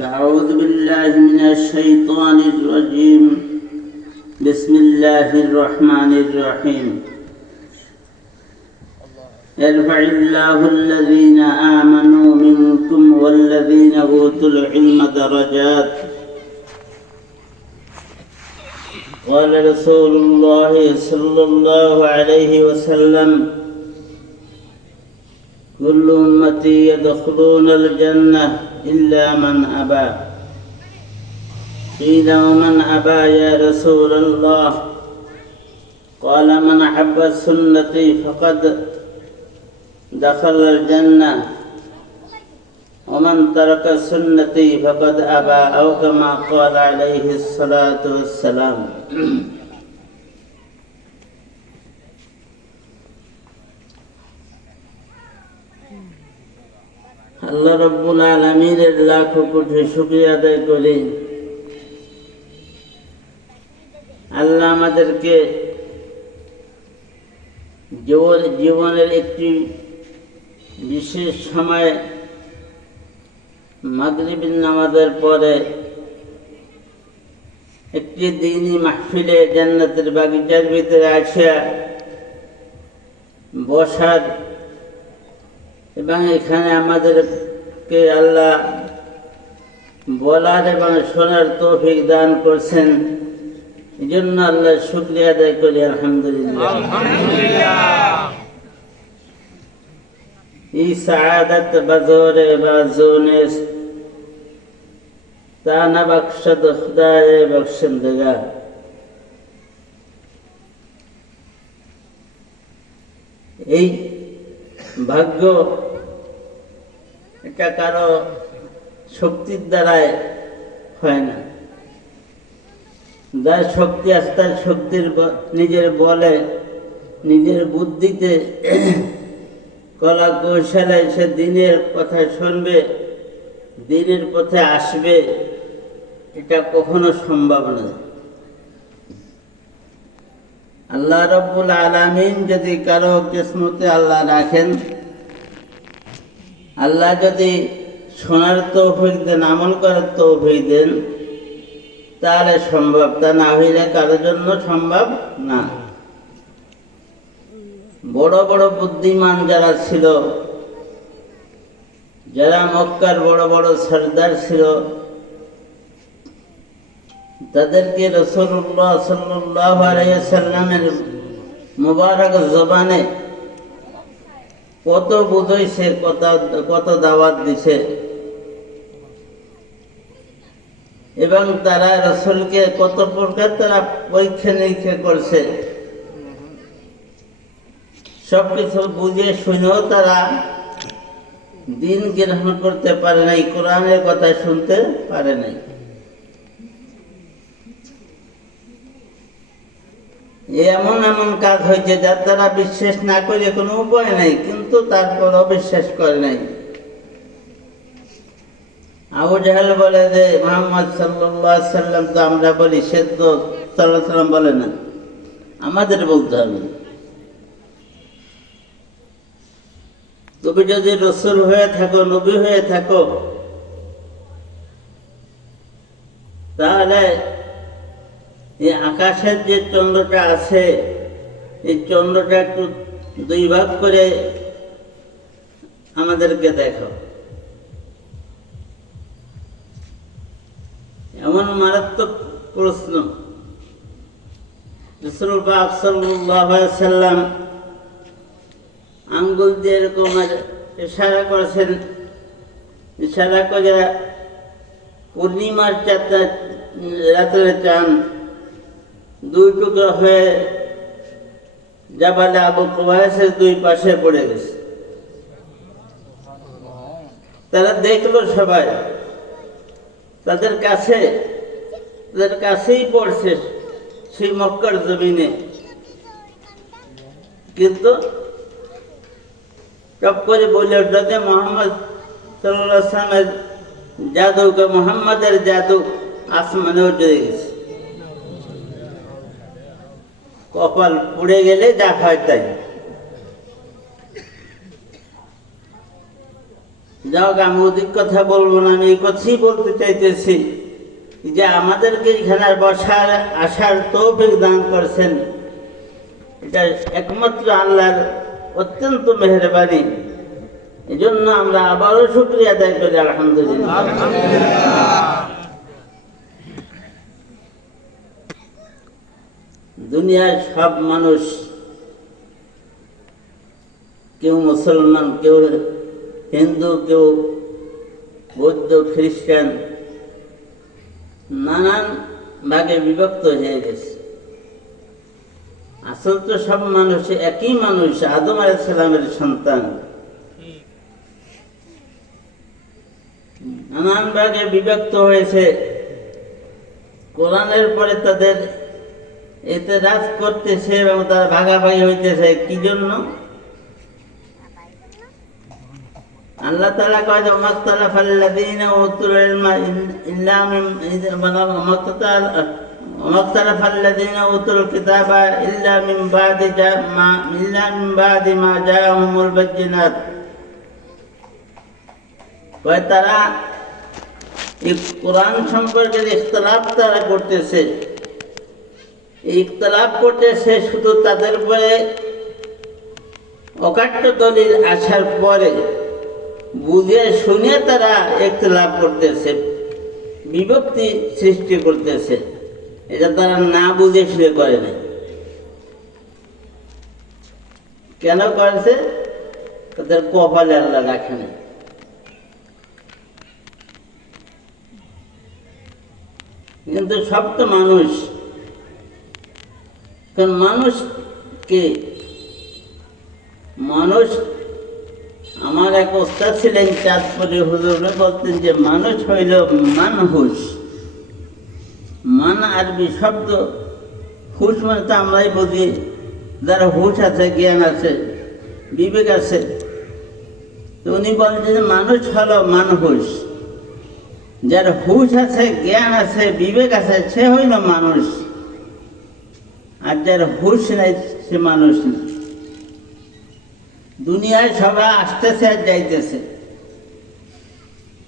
أعوذ بالله من الشيطان الرجيم. بسم الله الرحمن الرحيم. يرفع الله الذين آمنوا منكم والذين أوتوا العلم درجات. قال رسول الله صلى الله عليه وسلم كل أمتي يدخلون الجنة إلا من أبى. قيل ومن أبى يا رسول الله؟ قال من أحب سنتي فقد دخل الجنة. ومن ترك سنتي فقد أبى أو كما قال عليه الصلاة والسلام. আল্লাহ রব্বুল আলমীর লাখ কোটি শুক্রিয়া আদায় করি। আল্লাহ আমাদেরকে জীবন- জীবনের একটি বিশেষ সময় মাগরিবিন নামাজের পরে একটি দিনই মাহফিলে জান্নাতের বাগিচার ভিতরে আসিয়া বসার এবং এখানে আমাদেরকে আল্লাহ বলার এবং শোনার তৌফিক দান করছেন। এই জন্য আল্লাহ শুক্রিয়া আদায় করি, আলহামদুলিল্লাহ। এই সাআদাত বাজরে বখশদ খুদায়ে বখশন্দগা এই ভাগ্য এটা কারও শক্তির দ্বারায় হয় না। যার শক্তি আছে তার শক্তির নিজের বলে, নিজের বুদ্ধিতে কলা কৌশলে সে দিনের কথা শুনবে, দিনের পথে আসবে, এটা কখনো সম্ভব নয়। আল্লাহ রব্বুল আলামিন যদি কারও কিসমতে আল্লাহ রাখেন, আল্লাহ যদি শোনার তৌফিক দেন, আমল করার তৌফিক দেন, তাহলে সম্ভব তা না হইলে কারোর জন্য সম্ভব না। বড় বড় বুদ্ধিমান যারা ছিল, যারা মক্কার বড় বড় সর্দার ছিল তাদেরকে রসুল্লাহ সাল্লাহ আলাইসাল্লামের মুবারক জবানে কত বুঝাইছে কত কত দাওয়াত দিছে। এবং তারা রসুলকে কত প্রকার তারা পরীক্ষা নিরীক্ষা করছে। সবকিছু বুঝে শুনেও তারা দিন গ্রহণ করতে পারে নাই, কোরআনের কথা শুনতে পারে নাই। এমন এমন কাজ হয়েছে যার তারা বিশ্বাস না করে কোনো উপায় নাই, কিন্তু তারপর অবিশ্বাস করে নাই। আবু জাহেল বলে যে, মোহাম্মদ সাল্লাহ সাল্লাম তো আমরা বলি সে তো সাল্লাম বলে না। আমাদের বলতে হবে। তুমি যদি রসুল হয়ে থাকো, নবী হয়ে থাকো, তাহলে এই আকাশের যে চন্দ্রটা আছে, এই চন্দ্রটা একটু দুই ভাগ করে আমাদেরকে দেখো। এমন মারাত্মক প্রশ্ন। সাল্লাম আঙ্গুল দিয়ে এরকম ইশারা করেছেন। ইশারা করে পূর্ণিমার চারটা রাতের চান। দুই টুকরো হয়ে জাবালে আবু কুবাইসের দুই পাশে পড়ে গেছে। তারা দেখল সবাই। তাদের কাছে, তাদের কাছেই পড়ছে সেই মক্কার জমিনে। কিন্তু টপ করে বলে যে মোহাম্মদ সাল্লামের জাদুকে মোহাম্মদের জাদু আসমানে উঠে গেছে। কপাল পুড়ে গেলে যা হয় তাই। যাক, আমি অধিক কথা বলব না, আমি এই কথাই বলতে চাইতেছি যে আমাদেরকে এখানে বসার, আসার তৌফিক দান করছেন। এটা একমাত্র আল্লাহর অত্যন্ত মেহরবানি। এই জন্য আমরা আবারও শুক্রিয়া আদায় করি, আলহামদুলিল্লাহ। দুনিয়ার সব মানুষ কেউ মুসলমান, কেউ হিন্দু, কেউ বৌদ্ধ, খ্রিস্টান, নানান ভাগে বিভক্ত হয়ে গেছে। আসল তো সব মানুষ একই মানুষ, আদম আলাইসালামের সন্তান। নানান ভাগে বিভক্ত হয়েছে। কোরআনের পরে তাদের এতে রাজ করতেছে এবং তারা ভাগাভাগি হইতেছে। কি জন্য? আল্লাহ তালা কয় যে মাক্তালা ফাল্লাদিনা উতুল ইলমা ইল্লা মাক্তাল আল্লাযীনা উতুল কিতাবা ইল্লা বাদি জা মা, ইল্লা মিন বাদি মা জাআহুমুল বাজ্জিনাত। কয়, তারা কোরআন সম্পর্কে ইখতলাফ তারা করতেছে ইখতলাফ করতেছে শুধু তাদের উপরে। অকাট্য দলিল আসার পরে বুঝে শুনে তারা ইখতলাফ করতেছে, বিভক্তি সৃষ্টি করতেছে। এটা তারা না বুঝে শুনে করে নাই। কেন করেছে? তাদের কপালে আল্লাহ রাখে কিন্তু সব তো মানুষ কারণ মানুষকে মানুষ, আমার এক ওস্তাদ ছিলেন চাঁদপুরে হুজুরে বলতেন যে মানুষ হইল মানহুস মান আরবি শব্দ হুশ মানে তো আমরাই বুঝি, যারা হুশ আছে, জ্ঞান আছে, বিবেক আছে। তো উনি বলেন যে মানুষ হলো মানহুস যার হুশ আছে, জ্ঞান আছে, বিবেক আছে, সে হইল মানুষ। আর যার হুশ নাই, সে মানুষ না। দুনিয়ায় সবাই আসতেছে আর যাইতেছে।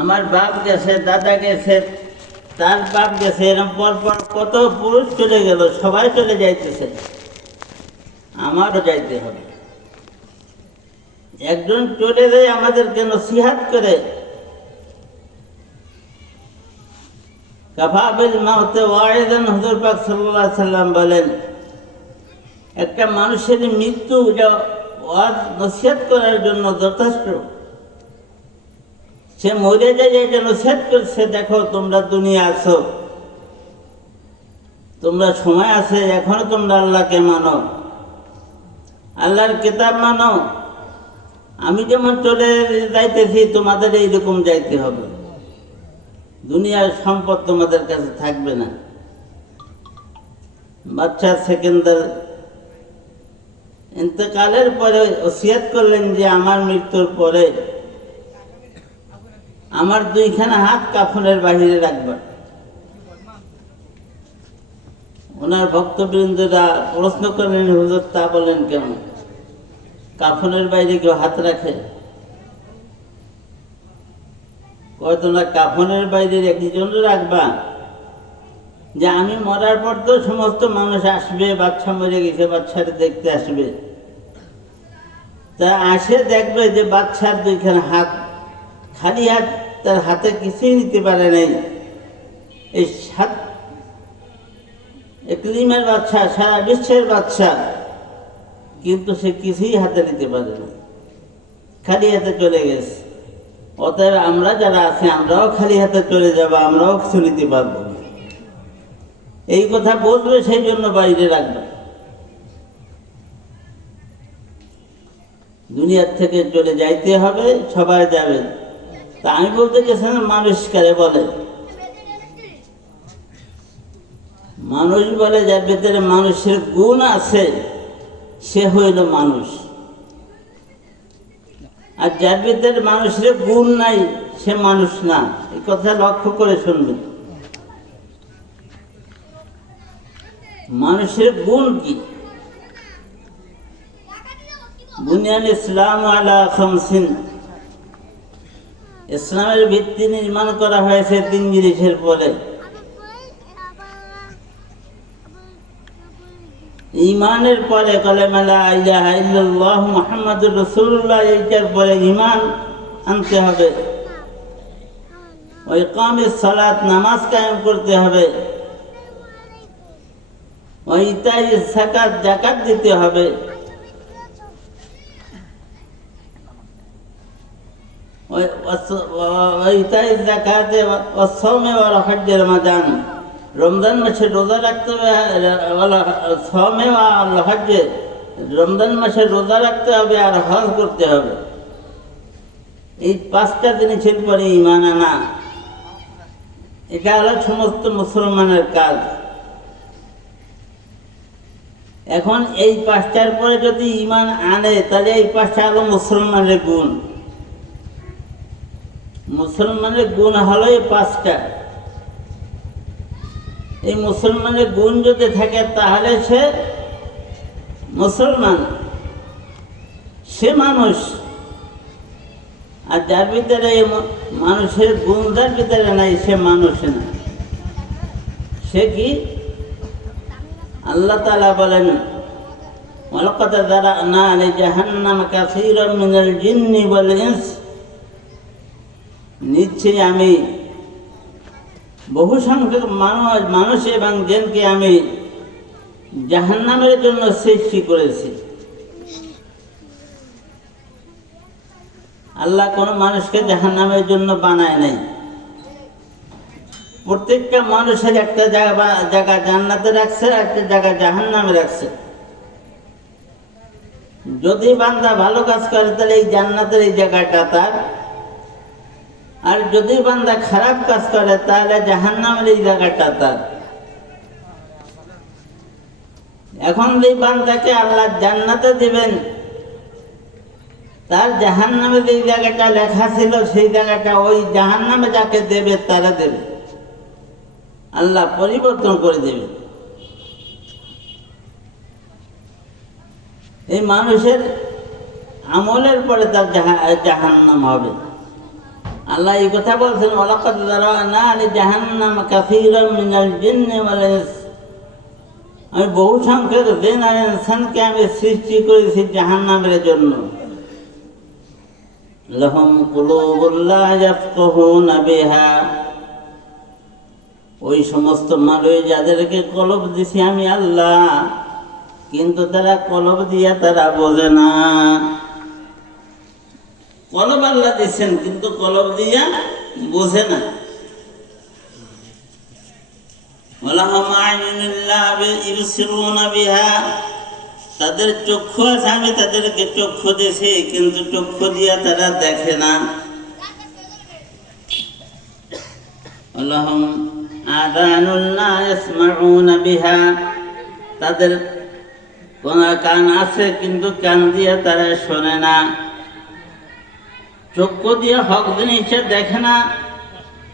আমার বাপ গেছে, দাদা গেছে, তার বাপ গেছে এরকম পর পর কত পুরুষ চলে গেল, সবাই চলে যাইতেছে। আমারও যাইতে হবে। একজন চলে যায় আমাদেরকে নসিহাত করে। কাফাবিল মাহতে ওয়াইদান হুজুর পাক সাল্লাল্লাহু আলাইহি সাল্লাম বলেন একটা মানুষের মৃত্যু ওয়াজ করার জন্য যথেষ্ট। সে মরে যায় এটা নসিহত করছে, দেখো তোমরা দুনিয়া আছো। তোমরা সময় আছে, এখনও তোমরা আল্লাহকে মানো। আল্লাহর কিতাব মানো। আমি যেমন চলে যাইতেছি, তোমাদের এইরকম যাইতে হবে। দুনিয়ার সম্পদ তোমাদের কাছে থাকবে না। বাচ্চা সেকেন্দার ইন্তকালের পরে ওসিয়াত করলেন যে আমার মৃত্যুর পরে আমার দুইখানা হাত কাফনের বাহিরে রাখবেন ওনার ভক্তবৃন্দরা প্রশ্ন করলেন, হুজুর, তা বলেন কেন কাফনের বাইরে কেউ হাত রাখে? কয়, তোমরা কাফনের বাইরে একজন রাখবা? যে আমি মরার পর তো সমস্ত মানুষ আসবে, বাচ্চা মরে গেছে, বাচ্চার দেখতে আসবে। তা আসে দেখবে যে বাচ্চার দুইখানে হাত, খালি হাত তার হাতে কিছুই নিতে পারে নাই। এই সাত একলিমের বাচ্চা, সারা বিশ্বের বাচ্চা, কিন্তু সে কিছুই হাতে নিতে পারে না খালি হাতে চলে গেছে। অতএব আমরা যারা আছি, আমরাও খালি হাতে চলে যাব, আমরাও কিছু নিতে পারব। এই কথা বলবে সেই জন্য বাইরে রাখবে। দুনিয়ার থেকে চলে যাইতে হবে, সবাই যাবে। তা আমি বলতে গেছিলাম মানুষ কারে বলে। মানুষ বলে, যার ভেতরে মানুষের গুণ আছে, সে হইল মানুষ। আর যার ভিতরে মানুষের গুণ নাই, সে মানুষ না। এই কথা লক্ষ্য করে শুনবেন। মানুষের গুণ কি? বুনিয়ান ইসলাম আলা খামসিন। ইসলামের ভিত্তি নির্মাণ করা হয়েছে তিন জিনিসের পরে। ইমানের পরে কলেমা লা ইলাহা ইল্লাল্লাহ মুহাম্মাদুর রাসূলুল্লাহ, এইটার পরে ইমান আনতে হবে। ওই কামের সালাত নামাজ কায়েম করতে হবে। ওই ইতাই সাকাত, জাকাত দিতে হবে। ওই ওয়াস- ওই জাকাতে ওয়াসওমে ওয়াল হজ্জের মাদান রমজান মাসে রোজা রাখতে হবে সওমে ওয়াল হজ্জে, রমজান মাসে রোজা রাখতে হবে আর হজ করতে হবে। এই পাঁচটা জিনিসের পরে ইমান আনা। এটা হলো সমস্ত মুসলমানের কাজ। এখন এই পাঁচটার পরে যদি ইমান আনে, তাহলে এই পাঁচটা হলো মুসলমানের গুণ। মুসলমানের গুণ হলো এই পাঁচটা। এই মুসলমানের গুণ যদি থাকে, তাহলে সে মুসলমান, সে মানুষ। আর যার ভিতরে মানুষের গুণ, যার ভিতরে নাই, সে মানুষ না। সে কি? আল্লাহ তালা বলেন ولقد ذرأنا لجهنم كثيرا من الجن والإنس নিশ্চয়ই আমি বহু সংখ্যক মানুষ মানুষ এবং জেনকে আমি জাহান্নামের জন্য সৃষ্টি করেছি আল্লাহ কোনো মানুষকে জাহান্নামের জন্য বানায় নাই প্রত্যেকটা মানুষের একটা জায়গা জায়গা জান্নাতে রাখছে একটা জায়গা জাহান নামে রাখছে। যদি বান্দা ভালো কাজ করে, তাহলে এই জান্নাতের এই জায়গাটা তার। আর যদি বান্দা খারাপ কাজ করে, তাহলে জাহান নামের এই জায়গাটা তার। এখন এই বান্দাকে আল্লাহ জান্নাতে দিবেন, তার জাহান্নামে যে জায়গাটা লেখা ছিল, সেই জায়গাটা ওই জাহান্নামে যাকে দেবে, তারা দেবে। আল্লাহ পরিবর্তন করে দেবে। এই মানুষের আমলের পরে তার জাহান্নাম হবে। আল্লাহ এই কথা বলছেন ওলাকাত না জাহান্নাম কাফিরাম মিনাল জিন্নি ইনস। আমি বহু সংখ্যক জিন আর ইনসানকে আমি সৃষ্টি করেছি জাহান্নামের জন্য। লহম কুলুবুল্লাহ ইয়াফকাহুনা বিহা। ওই সমস্ত মানুষ যাদেরকে কলব দিছি আমি আল্লাহ। কিন্তু তারা কলব দিয়া তারা বোঝে না। কলব আল্লাহ দিচ্ছেন, কিন্তু কলব দিয়া বোঝে না। তাদের চক্ষু আছে, আমি তাদেরকে চক্ষু দিয়েছি কিন্তু চক্ষু দিয়া তারা দেখে না। আল্লাহম আদানুল্লাহ ইসমাউনা বিহা। তাদের কোন কান আছে কিন্তু কান দিয়ে তারা শোনে না। চক্ষু দিয়ে হক জিনিসে দেখে না।